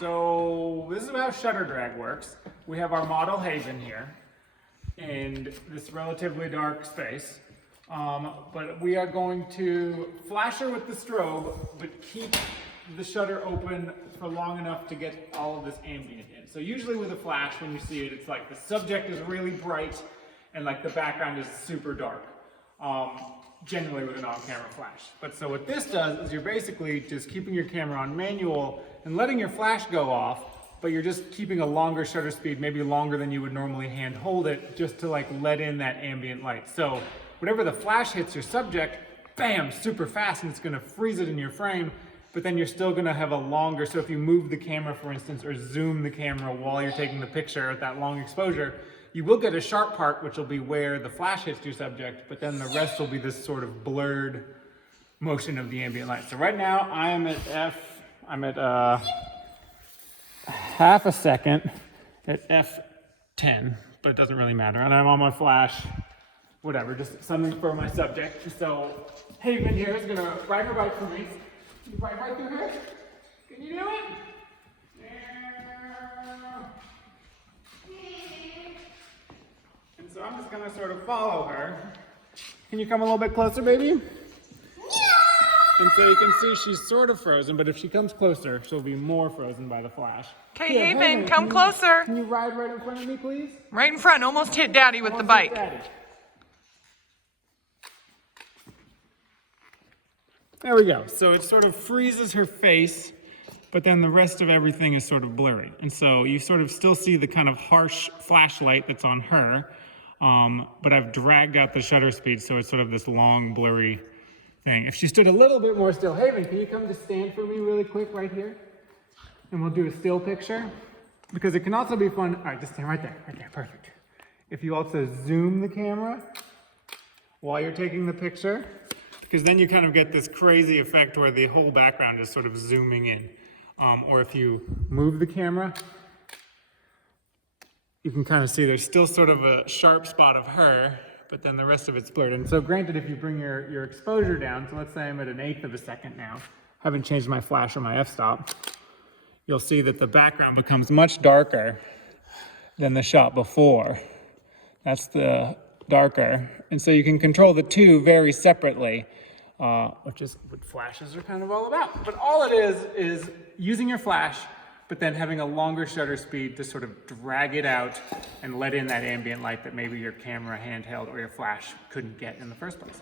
So this is how shutter drag works. We have our model Haven here in this relatively dark space. But we are going to flash her with the strobe, but keep the shutter open for long enough to get all of this ambient in. So usually with a flash, when you see it, it's like the subject is really bright and like the background is super dark. Generally with an on-camera flash. But so what this does is you're basically just keeping your camera on manual and letting your flash go off, but you're just keeping a longer shutter speed, maybe longer than you would normally hand hold it, just to like let in that ambient light. So whenever the flash hits your subject, bam, super fast, and it's gonna freeze it in your frame, but then you're still gonna have a longer, so if you move the camera, for instance, or zoom the camera while you're taking the picture at that long exposure, you will get a sharp part, which will be where the flash hits your subject, but then the rest will be this sort of blurred motion of the ambient light. So right now I'm at half a second at F10, but it doesn't really matter. And I'm on my flash, whatever, just something for my subject. So Haven here is gonna ride her bike for me. Can you ride right through her? Can you do it? So I'm just gonna sort of follow her. Can you come a little bit closer, baby? Yeah. And so you can see she's sort of frozen, but if she comes closer, she'll be more frozen by the flash. Okay, Haven, come closer. Can you ride right in front of me, please? Right in front, almost hit Daddy with the bike. There we go. So it sort of freezes her face, but then the rest of everything is sort of blurry. And so you sort of still see the kind of harsh flashlight that's on her. But I've dragged out the shutter speed, so it's sort of this long, blurry thing. If she stood a little bit more still, Haven, can you come just stand for me really quick right here? And we'll do a still picture. Because it can also be fun. All right, just stand right there, perfect. If you also zoom the camera while you're taking the picture, because then you kind of get this crazy effect where the whole background is sort of zooming in. Or if you move the camera, you can kind of see there's still sort of a sharp spot of her, but then the rest of it's blurred. And so granted, if you bring your exposure down, so let's say I'm at 1/8 of a second now, haven't changed my flash or my f-stop, you'll see that the background becomes much darker than the shot before. That's the darker. And so you can control the two very separately, which is what flashes are kind of all about. But all it is using your flash, but then having a longer shutter speed to sort of drag it out and let in that ambient light that maybe your camera handheld or your flash couldn't get in the first place.